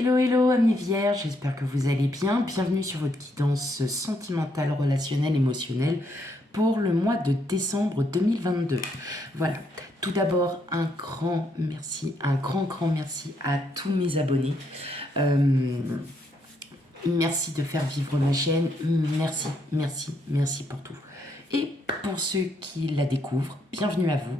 Hello, hello, amis vierges, j'espère que vous allez bien. Bienvenue sur votre guidance sentimentale, relationnelle, émotionnelle pour le mois de décembre 2022. Voilà, tout d'abord, un grand merci, un grand merci à tous mes abonnés. Merci de faire vivre ma chaîne, merci pour tout. Et pour ceux qui la découvrent, bienvenue à vous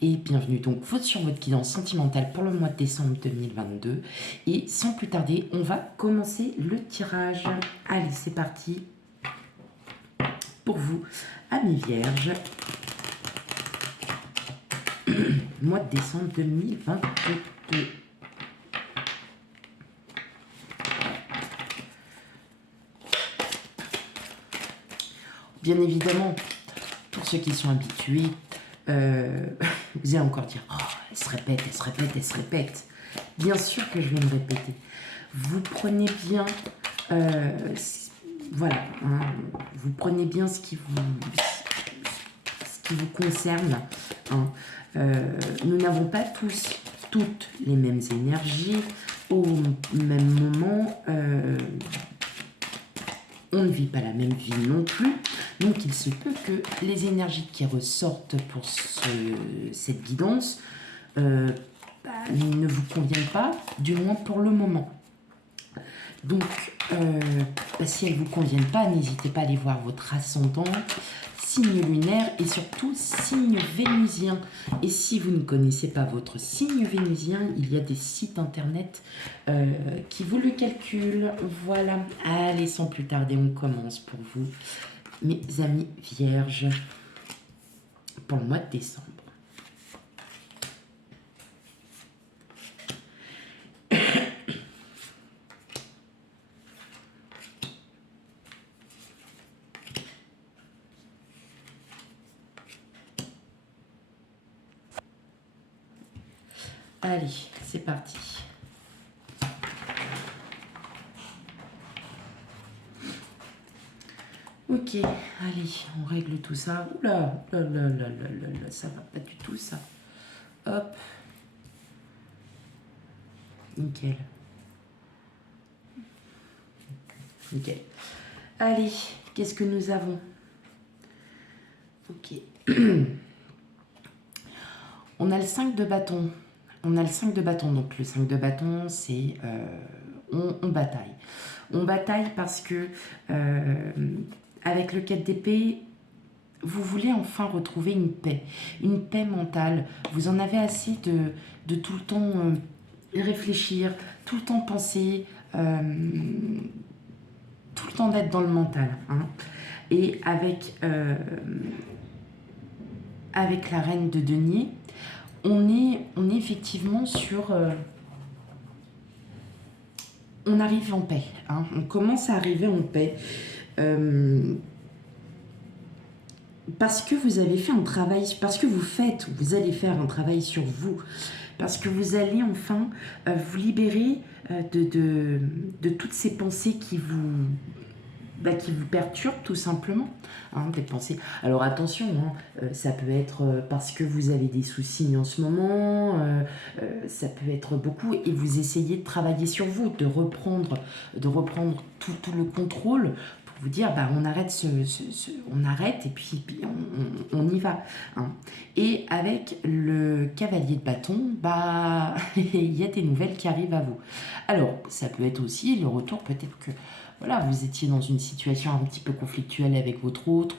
et bienvenue donc sur votre guidance sentimentale pour le mois de décembre 2022. Et sans plus tarder, on va commencer le tirage. Allez, c'est parti pour vous, amis vierges. Mois de décembre 2022. Bien évidemment, pour ceux qui sont habitués, vous allez encore dire « Oh, elle se répète, elle se répète, elle se répète ». Bien sûr que je vais me répéter. Vous prenez bien, voilà, hein, vous prenez bien ce qui vous concerne. Hein. Nous n'avons pas tous, toutes les mêmes énergies au même moment. On ne vit pas la même vie non plus. Donc, il se peut que les énergies qui ressortent pour cette guidance ne vous conviennent pas, du moins pour le moment. Donc, si elles ne vous conviennent pas, n'hésitez pas à aller voir votre ascendant, signe lunaire et surtout signe vénusien. Et si vous ne connaissez pas votre signe vénusien, il y a des sites internet qui vous le calculent. Voilà. Allez, sans plus tarder, on commence pour vous, mes amis vierges, pour le mois de décembre. Allez, c'est parti. Ok, allez, on règle tout ça. Oula, ça va pas du tout ça. Hop. Nickel. Nickel. Allez, qu'est-ce que nous avons? Ok. On a le 5 de bâton. On a le 5 de bâton. Donc le 5 de bâton, c'est on bataille. On bataille parce que avec le 4 d'épée, vous voulez enfin retrouver une paix mentale. Vous en avez assez de tout le temps réfléchir, tout le temps penser, tout le temps d'être dans le mental. Hein. Et avec la reine de denier, on est effectivement sur... on arrive en paix. Hein. On commence à arriver en paix. Parce que vous avez fait un travail, parce que vous allez faire un travail sur vous, parce que vous allez enfin vous libérer de toutes ces pensées qui vous perturbent tout simplement, hein, des pensées. Alors attention, hein, ça peut être parce que vous avez des soucis en ce moment, ça peut être beaucoup, et vous essayez de travailler sur vous, de reprendre tout le contrôle, vous dire on arrête on arrête et puis on y va. Hein. Et avec le cavalier de bâton, il y a des nouvelles qui arrivent à vous. Alors, ça peut être aussi le retour, peut-être que voilà, vous étiez dans une situation un petit peu conflictuelle avec votre autre,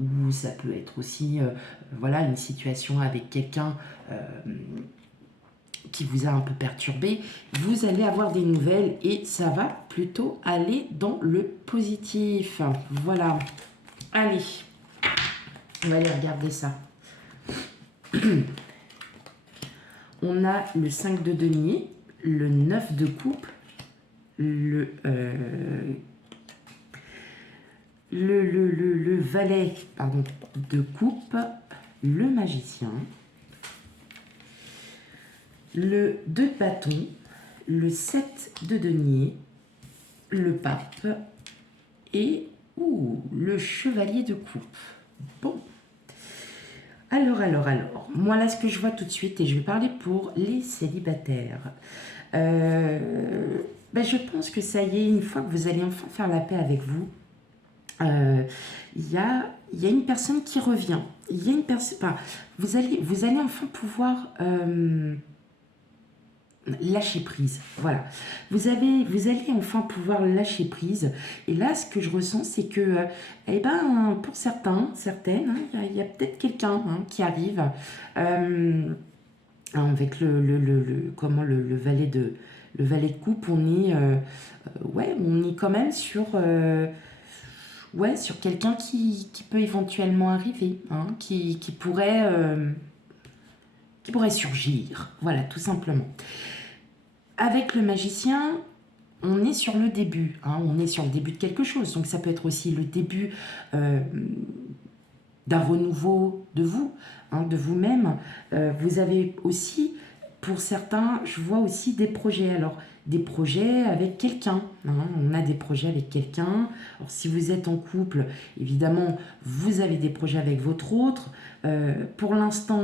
ou ça peut être aussi voilà, une situation avec quelqu'un qui vous a un peu perturbé, vous allez avoir des nouvelles et ça va plutôt aller dans le positif. Voilà. Allez, on va aller regarder ça. On a le 5 de denier, le 9 de coupe, le valet de coupe, le magicien, le 2 de bâton, le 7 de denier, le pape et le chevalier de coupe. Bon. Alors, moi là ce que je vois tout de suite, et je vais parler pour les célibataires. Ben, je pense que ça y est, une fois que vous allez enfin faire la paix avec vous, euh, il y a une personne qui revient. Il y a une personne, enfin, vous allez enfin pouvoir lâcher prise. Voilà. Vous allez enfin pouvoir lâcher prise. Et là, ce que je ressens, c'est que, eh ben, pour certains, certaines, hein, il y a peut-être quelqu'un qui arrive avec comment le valet de coupe. On est, ouais, on est quand même sur ouais, sur quelqu'un qui peut éventuellement arriver, qui pourrait surgir, voilà, tout simplement. Avec le magicien, on est sur le début, on est sur le début de quelque chose, donc ça peut être aussi le début euh, d'un renouveau de vous, de vous-même. Vous avez aussi, pour certains, je vois aussi des projets. Alors, des projets avec quelqu'un. On a des projets avec quelqu'un. Alors, si vous êtes en couple, évidemment, vous avez des projets avec votre autre. Pour l'instant,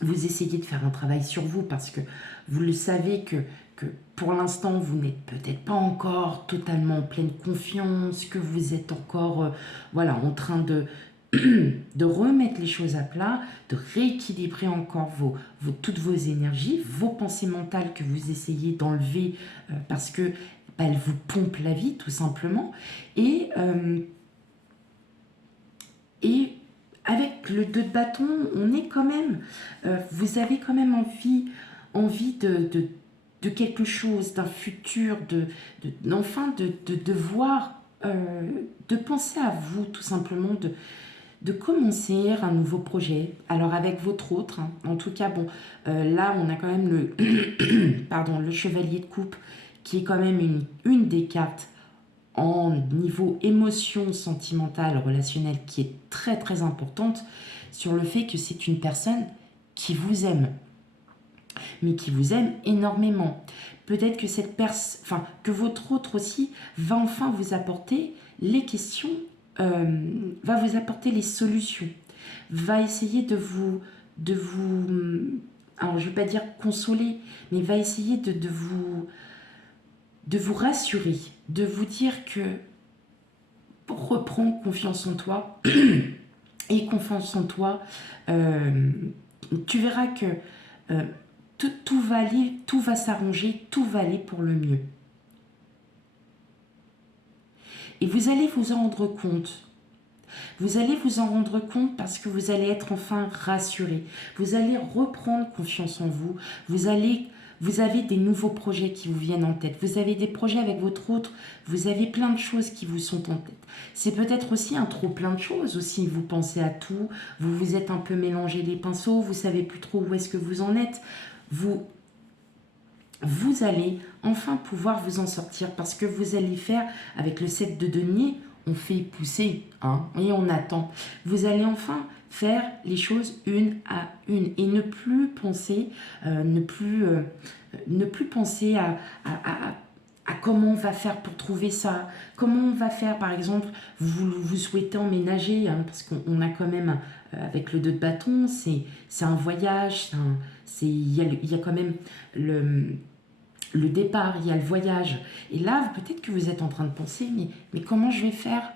vous essayez de faire un travail sur vous parce que vous le savez que pour l'instant, vous n'êtes peut-être pas encore totalement en pleine confiance, que vous êtes encore voilà, en train de remettre les choses à plat, de rééquilibrer encore toutes vos énergies, vos pensées mentales que vous essayez d'enlever parce que elles vous pompent la vie tout simplement. Et, euh, et avec le 2 de bâton, on est quand même, vous avez quand même envie de quelque chose, d'un futur, enfin de voir, de penser à vous tout simplement, de commencer un nouveau projet. Alors avec votre autre, en tout cas, bon, là on a quand même pardon, le chevalier de coupe qui est quand même une des cartes en niveau émotion sentimentale, relationnelle, qui est très très importante sur le fait que c'est une personne qui vous aime, mais qui vous aime énormément. Peut-être que que votre autre aussi va enfin vous apporter les questions, va vous apporter les solutions, va essayer de vous, alors je ne vais pas dire consoler, mais va essayer de vous rassurer, de vous dire que reprends confiance en toi et confiance en toi. euh, Tu verras que euh, tout va aller, tout va s'arranger, tout va aller pour le mieux. Et vous allez vous en rendre compte. Vous allez vous en rendre compte parce que vous allez être enfin rassuré. Vous allez reprendre confiance en vous. Vous avez des nouveaux projets qui vous viennent en tête. Vous avez des projets avec votre autre. Vous avez plein de choses qui vous sont en tête. C'est peut-être aussi un trop plein de choses aussi. Vous pensez à tout. Vous vous êtes un peu mélangé les pinceaux. Vous savez plus trop où est-ce que vous en êtes. Vous vous allez enfin pouvoir vous en sortir parce que vous allez faire avec le 7 de denier, on fait pousser et on attend. Vous allez enfin faire les choses une à une et ne plus penser, ne plus penser à comment on va faire pour trouver ça, comment on va faire par exemple, vous souhaitez emménager, parce qu'on a quand même, avec le 2 de bâton, c'est un voyage, il y a quand même le départ, il y a le voyage. Et là, peut-être que vous êtes en train de penser, mais comment je vais faire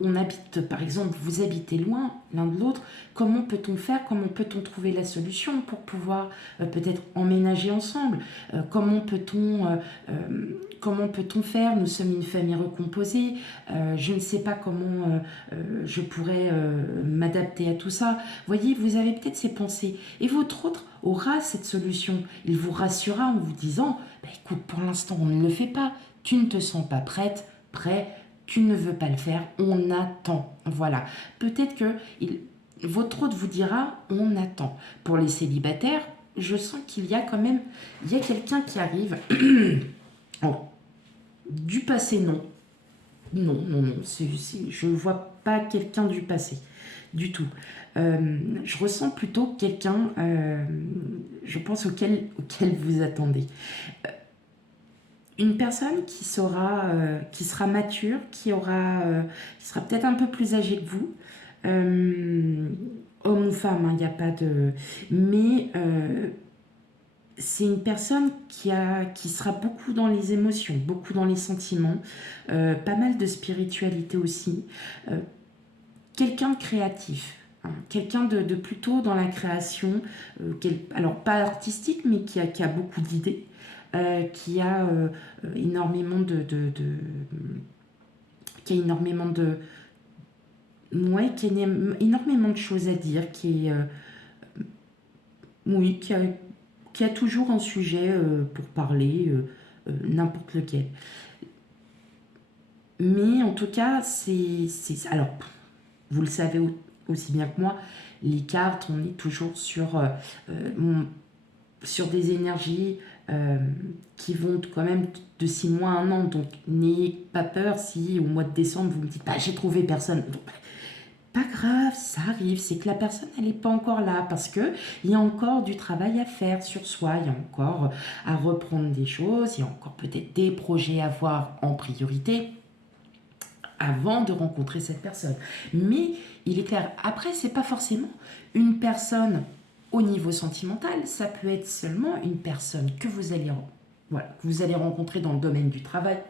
On habite, par exemple, vous habitez loin l'un de l'autre. Comment peut-on faire Comment peut-on trouver la solution pour pouvoir peut-être emménager ensemble Comment peut-on faire Nous sommes une famille recomposée. Je ne sais pas comment je pourrais m'adapter à tout ça. Voyez, vous avez peut-être ces pensées. Et votre autre aura cette solution. Il vous rassurera en vous disant bah, écoute, pour l'instant, on ne le fait pas. Tu ne te sens pas prêt, tu ne veux pas le faire, on attend. Voilà. Peut-être que votre autre vous dira on attend. Pour les célibataires, je sens qu'il y a quand même il y a quelqu'un qui arrive. Oh, du passé, non. Non. Je ne vois pas quelqu'un du passé. Du tout. Je ressens plutôt quelqu'un, je pense, auquel vous attendez. Une personne qui sera mature, qui sera peut-être un peu plus âgée que vous, homme ou femme, il n'y a pas de... Mais c'est une personne qui sera beaucoup dans les émotions, beaucoup dans les sentiments, pas mal de spiritualité aussi. Euh, Quelqu'un de créatif, hein, quelqu'un de plutôt dans la création, alors pas artistique, mais qui a beaucoup d'idées, qui a énormément qui a énormément de, ouais, qui a énormément de choses à dire, oui, qui a toujours un sujet pour parler, n'importe lequel. Mais en tout cas, alors, vous le savez aussi bien que moi, les cartes, on est toujours sur des énergies qui vont quand même de 6 mois à un an. Donc, n'ayez pas peur si au mois de décembre, vous me dites, bah, j'ai trouvé personne. Donc, pas grave, ça arrive, c'est que la personne, elle n'est pas encore là, parce qu'il y a encore du travail à faire sur soi, il y a encore à reprendre des choses, il y a encore peut-être des projets à voir en priorité avant de rencontrer cette personne. Mais il est clair, après, c'est pas forcément une personne au niveau sentimental, ça peut être seulement une personne que voilà, que vous allez rencontrer dans le domaine du travail,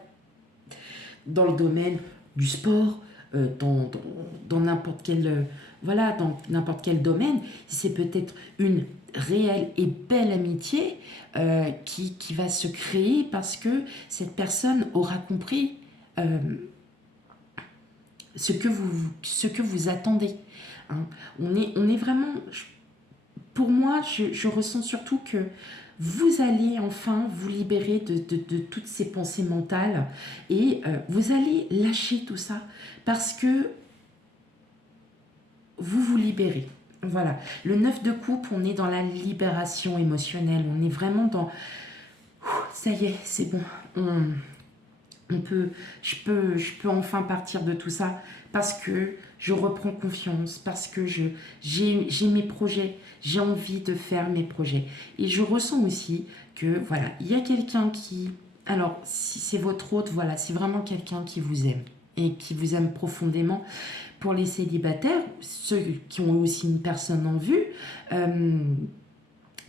dans le domaine du sport, dans n'importe quel, voilà, dans n'importe quel domaine. C'est peut-être une réelle et belle amitié qui va se créer parce que cette personne aura compris ce que vous attendez. Hein. On est vraiment... Pour moi, je ressens surtout que vous allez enfin vous libérer de toutes ces pensées mentales et vous allez lâcher tout ça parce que vous vous libérez. Voilà. Le 9 de coupe, on est dans la libération émotionnelle. On est vraiment dans... Ça y est, c'est bon. Je peux enfin partir de tout ça parce que je reprends confiance, parce que j'ai mes projets, j'ai envie de faire mes projets. Et je ressens aussi que, voilà, il y a quelqu'un qui... Alors, si c'est votre hôte, voilà, c'est vraiment quelqu'un qui vous aime et qui vous aime profondément. Pour les célibataires, ceux qui ont aussi une personne en vue,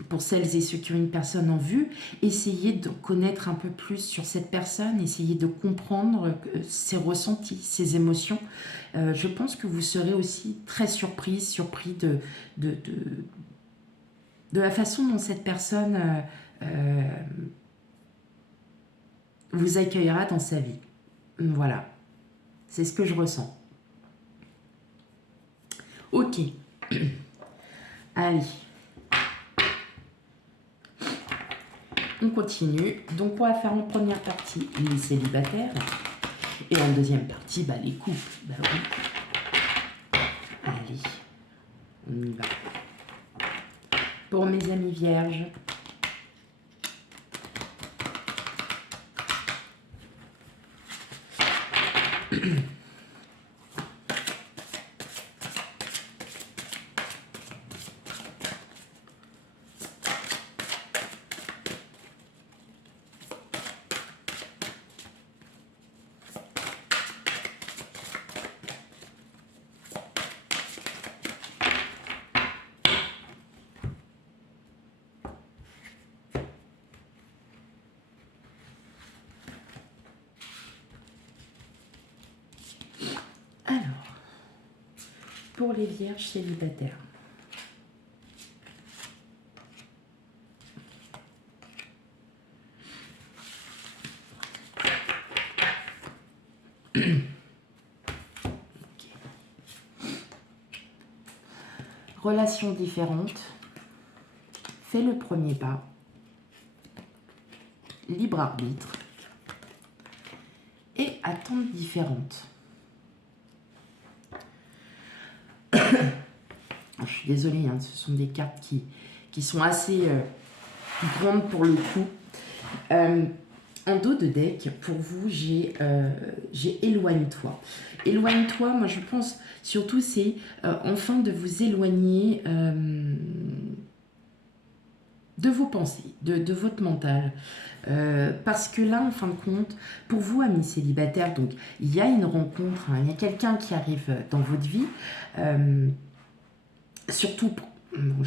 pour celles et ceux qui ont une personne en vue, essayez de connaître un peu plus sur cette personne, essayez de comprendre ses ressentis, ses émotions. Je pense que vous serez aussi très surpris de, de, de la façon dont cette personne vous accueillera dans sa vie. Voilà, c'est ce que je ressens. Ok, allez. On continue. Donc, on va faire en première partie les célibataires. Et en deuxième partie, les couples. Oui. Allez, on y va. Pour mes amis vierges. Alors, pour les vierges célibataires. Relations différentes. Fais le premier pas. Libre arbitre. Et attentes différentes. Je suis désolée, hein, ce sont des cartes qui sont assez grandes pour le coup. En dos de deck, pour vous, j'ai éloigne-toi. Éloigne-toi, moi je pense surtout c'est enfin de vous éloigner de vos pensées, de votre mental. Parce que là, en fin de compte, pour vous, amis célibataires, donc il y a une rencontre, hein, il y a quelqu'un qui arrive dans votre vie. Surtout bon,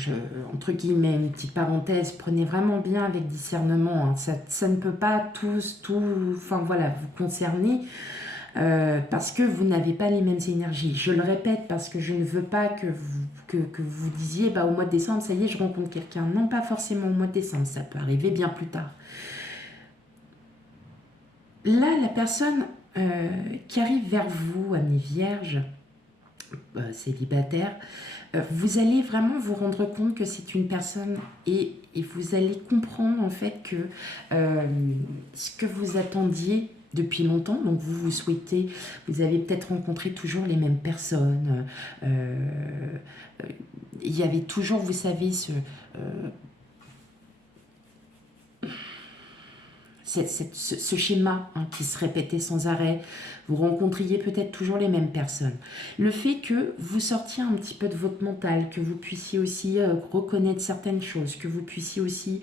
entre guillemets, une petite parenthèse, prenez vraiment bien avec discernement, hein. Ça ne peut pas enfin voilà, vous concerner parce que vous n'avez pas les mêmes énergies. Je le répète parce que je ne veux pas que vous disiez bah, au mois de décembre, ça y est, je rencontre quelqu'un. Non, pas forcément au mois de décembre, ça peut arriver bien plus tard. Là, la personne qui arrive vers vous, amie vierge, célibataire, vous allez vraiment vous rendre compte que c'est une personne et vous allez comprendre en fait que ce que vous attendiez depuis longtemps, donc vous souhaitez, vous avez peut-être rencontré toujours les mêmes personnes, il y avait toujours, vous savez, ce schéma qui se répétait sans arrêt, vous rencontriez peut-être toujours les mêmes personnes. Le fait que vous sortiez un petit peu de votre mental, que vous puissiez aussi reconnaître certaines choses, que vous puissiez aussi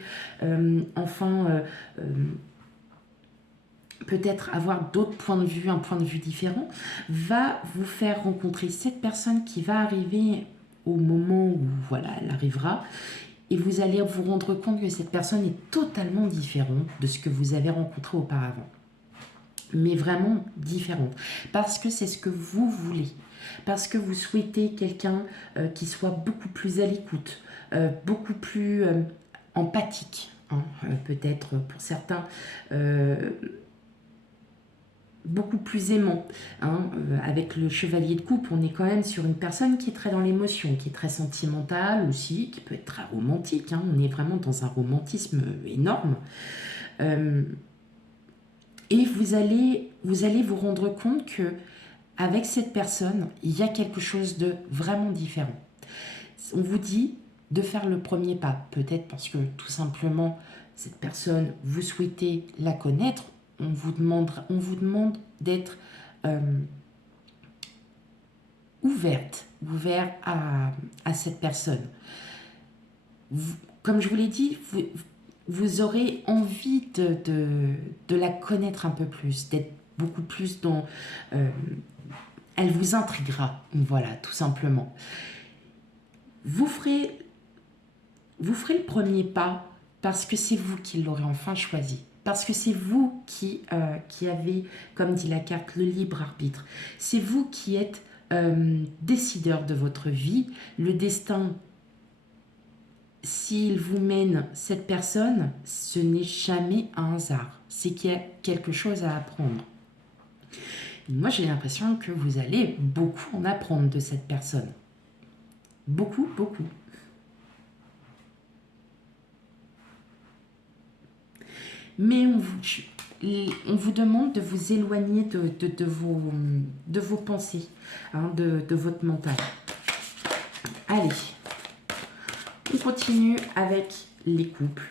peut-être avoir d'autres points de vue, un point de vue différent, va vous faire rencontrer cette personne qui va arriver au moment où voilà, elle arrivera. Et vous allez vous rendre compte que cette personne est totalement différente de ce que vous avez rencontré auparavant. Mais vraiment différente. Parce que c'est ce que vous voulez. Parce que vous souhaitez quelqu'un qui soit beaucoup plus à l'écoute, beaucoup plus empathique, hein, peut-être pour certains. Beaucoup plus aimant. Hein. Avec le chevalier de coupe, on est quand même sur une personne qui est très dans l'émotion, qui est très sentimentale aussi, qui peut être très romantique. Hein. On est vraiment dans un romantisme énorme. Et vous allez vous rendre compte que avec cette personne, il y a quelque chose de vraiment différent. On vous dit de faire le premier pas, peut-être parce que tout simplement, cette personne, vous souhaitez la connaître. On vous demande d'être ouvert à cette personne. Comme je vous l'ai dit, vous aurez envie de la connaître un peu plus, d'être beaucoup plus dans... elle vous intriguera, voilà, tout simplement. Vous ferez le premier pas parce que c'est vous qui l'aurez enfin choisi. Parce que c'est vous qui avez, comme dit la carte, le libre arbitre. C'est vous qui êtes décideur de votre vie. Le destin, s'il vous mène cette personne, ce n'est jamais un hasard. C'est qu'il y a quelque chose à apprendre. Et moi, j'ai l'impression que vous allez beaucoup en apprendre de cette personne. Beaucoup, beaucoup. Mais on vous demande de vous éloigner de vos pensées, hein, de votre mental. Allez, on continue avec les couples.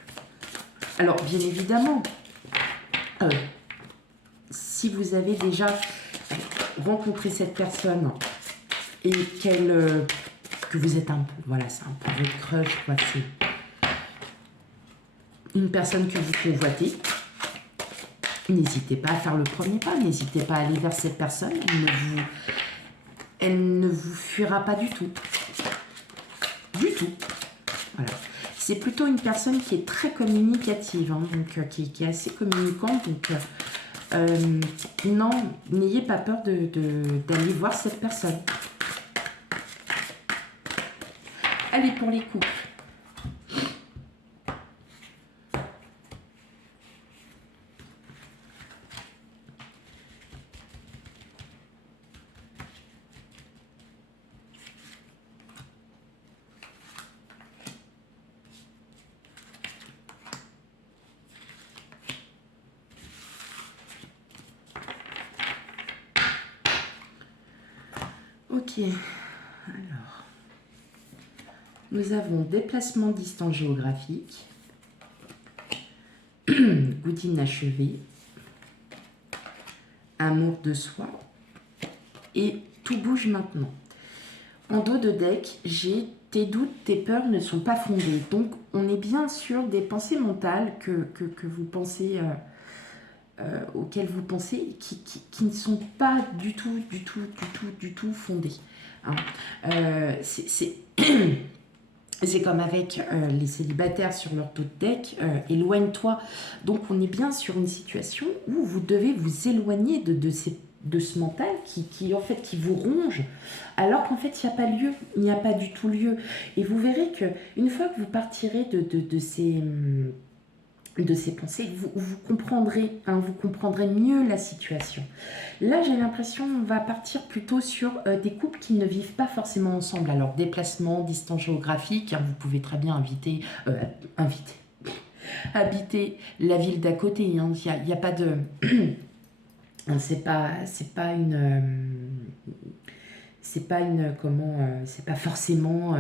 Alors, bien évidemment, si vous avez déjà rencontré cette personne et que vous êtes un peu, voilà, c'est un peu votre crush, quoi, c'est une personne que vous convoitez, n'hésitez pas à faire le premier pas, n'hésitez pas à aller vers cette personne, elle ne vous fuira pas du tout. Du tout. Voilà. C'est plutôt une personne qui est très communicative, hein, donc qui est assez communicante, donc non, n'ayez pas peur d'aller voir cette personne. Allez, pour les couples. Ok, alors, nous avons déplacement distance géographique, goût inachevé, amour de soi et tout bouge maintenant. En dos de deck, j'ai tes doutes, tes peurs ne sont pas fondés. Donc, on est bien sûr des pensées mentales que vous pensez... auxquelles vous pensez qui ne sont pas du tout fondées. Hein. C'est comme avec les célibataires sur leur taux de deck, éloigne-toi. Donc on est bien sur une situation où vous devez vous éloigner de ce mental en fait, qui vous ronge, alors qu'en fait il n'y a pas lieu, il n'y a pas du tout lieu. Et vous verrez que une fois que vous partirez de ces pensées, vous comprendrez, hein, vous comprendrez mieux la situation. Là, j'ai l'impression qu'on va partir plutôt sur des couples qui ne vivent pas forcément ensemble. Alors, déplacement, distance géographique, hein, vous pouvez très bien habiter la ville d'à côté. Hein. Il y a pas de... c'est pas c'est pas forcément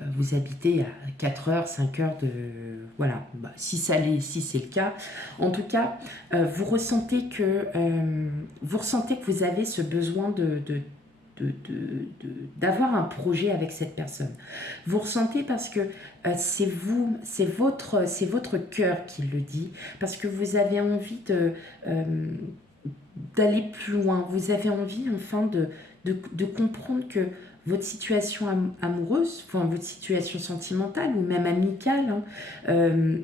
vous habitez à 4 heures, 5 heures de... Voilà, bah, si c'est le cas. En tout cas, vous ressentez que vous avez ce besoin d'avoir un projet avec cette personne. Vous ressentez parce que c'est votre cœur qui le dit, parce que vous avez envie d'aller plus loin. Vous avez envie, enfin, de comprendre que votre situation amoureuse, enfin, votre situation sentimentale ou même amicale, hein,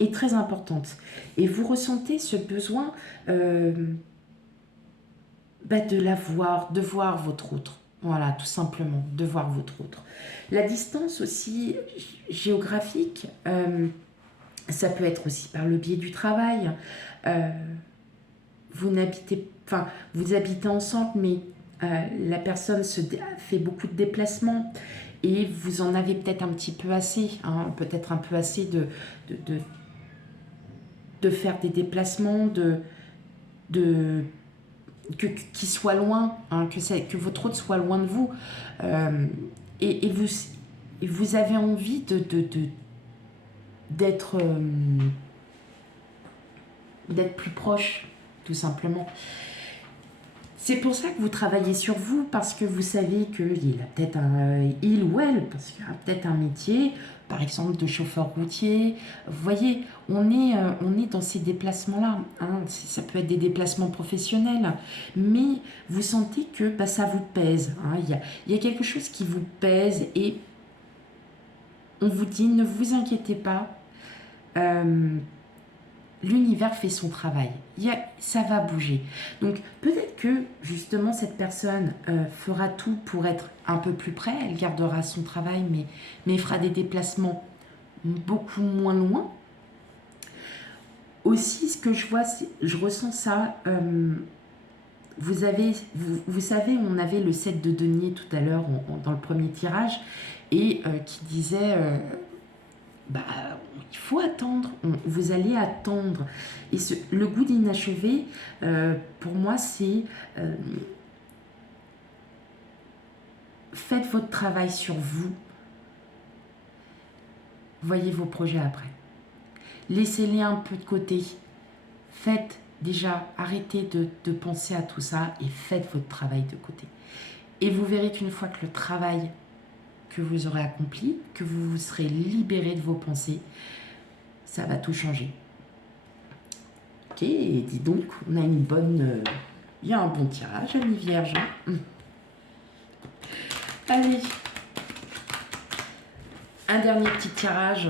est très importante. Et vous ressentez ce besoin de voir votre autre. Voilà, tout simplement, de voir votre autre. La distance aussi géographique, ça peut être aussi par le biais du travail. Vous habitez ensemble, mais la personne fait beaucoup de déplacements et vous en avez peut-être un petit peu assez, hein, peut-être un peu assez de faire des déplacements, qu'il soit loin, hein, que votre autre soit loin de vous. Et vous avez envie d'être plus proche, tout simplement. C'est pour ça que vous travaillez sur vous, parce que vous savez qu'il a peut-être il ou elle, parce qu'il a peut-être un métier, par exemple de chauffeur routier. Vous voyez, on est dans ces déplacements-là. Hein. Ça peut être des déplacements professionnels, mais vous sentez que ça vous pèse. Hein. Il y a quelque chose qui vous pèse et on vous dit, ne vous inquiétez pas, l'univers fait son travail, ça va bouger. Donc peut-être que justement cette personne fera tout pour être un peu plus près, elle gardera son travail, mais fera des déplacements beaucoup moins loin. Aussi, ce que je vois, je ressens ça, vous savez, on avait le 7 de denier tout à l'heure dans le premier tirage, et qui disait... il faut attendre, vous allez attendre. Et le goût d'inachevé, pour moi, c'est faites votre travail sur vous, voyez vos projets après. Laissez-les un peu de côté. Faites déjà, arrêtez de penser à tout ça et faites votre travail de côté. Et vous verrez qu'une fois que le travail que vous aurez accompli, que vous vous serez libéré de vos pensées, ça va tout changer. Ok, et dis donc, on a il y a un bon tirage, amis vierges. Allez, un dernier petit tirage.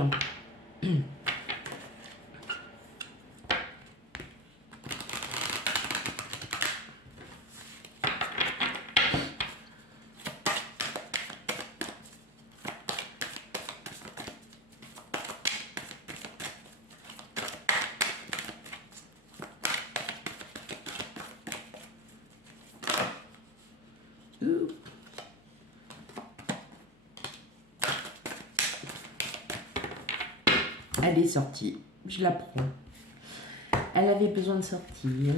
Elle est sortie, je la prends. Elle avait besoin de sortir.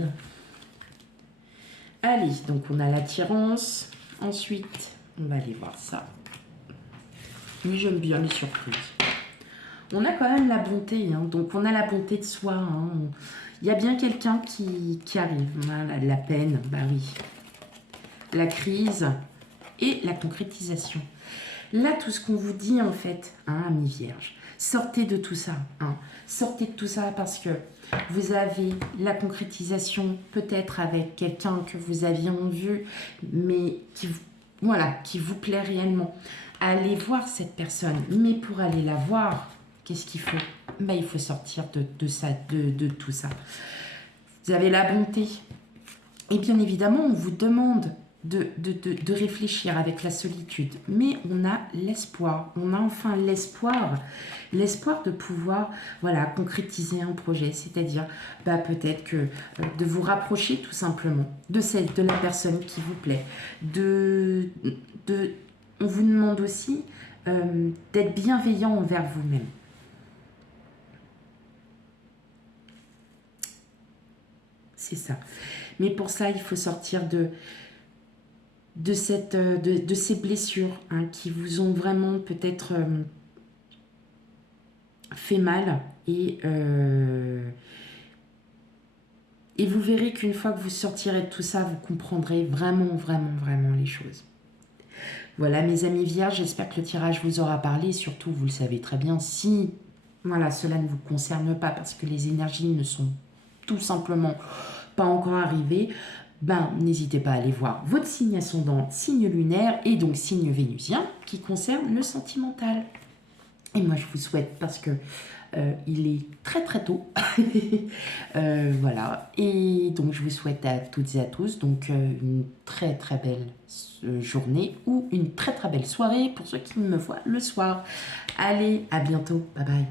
Allez, donc on a l'attirance. Ensuite, on va aller voir ça. Oui, j'aime bien les surprises. On a quand même la bonté, hein, donc on a la bonté de soi. Hein. Il y a bien quelqu'un qui arrive. Voilà, la peine, bah oui. La crise et la concrétisation. Là, tout ce qu'on vous dit, en fait, hein, amis vierges, sortez de tout ça. Hein. Sortez de tout ça parce que vous avez la concrétisation peut-être avec quelqu'un que vous aviez en vue, mais qui vous plaît réellement. aller voir cette personne. Mais pour aller la voir, qu'est-ce qu'il faut? Ben, il faut sortir de tout ça. Vous avez la bonté. Et bien évidemment, on vous demande de réfléchir avec la solitude. Mais on a l'espoir. On a enfin l'espoir. L'espoir de pouvoir, voilà, concrétiser un projet. C'est-à-dire, bah, peut-être que de vous rapprocher tout simplement de la personne qui vous plaît. On vous demande aussi d'être bienveillant envers vous-même. C'est ça. Mais pour ça, il faut sortir de ces blessures hein, qui vous ont vraiment peut-être fait mal. Et vous verrez qu'une fois que vous sortirez de tout ça, vous comprendrez vraiment, vraiment, vraiment les choses. Voilà, mes amis vierges, j'espère que le tirage vous aura parlé. Et surtout, vous le savez très bien, si voilà, cela ne vous concerne pas parce que les énergies ne sont tout simplement pas encore arrivées, ben, n'hésitez pas à aller voir votre signe ascendant, signe lunaire et donc signe vénusien qui concerne le sentimental. Et moi, je vous souhaite, parce que il est très très tôt, voilà. Et donc, je vous souhaite à toutes et à tous donc une très très belle journée ou une très très belle soirée pour ceux qui me voient le soir. Allez, à bientôt, bye bye.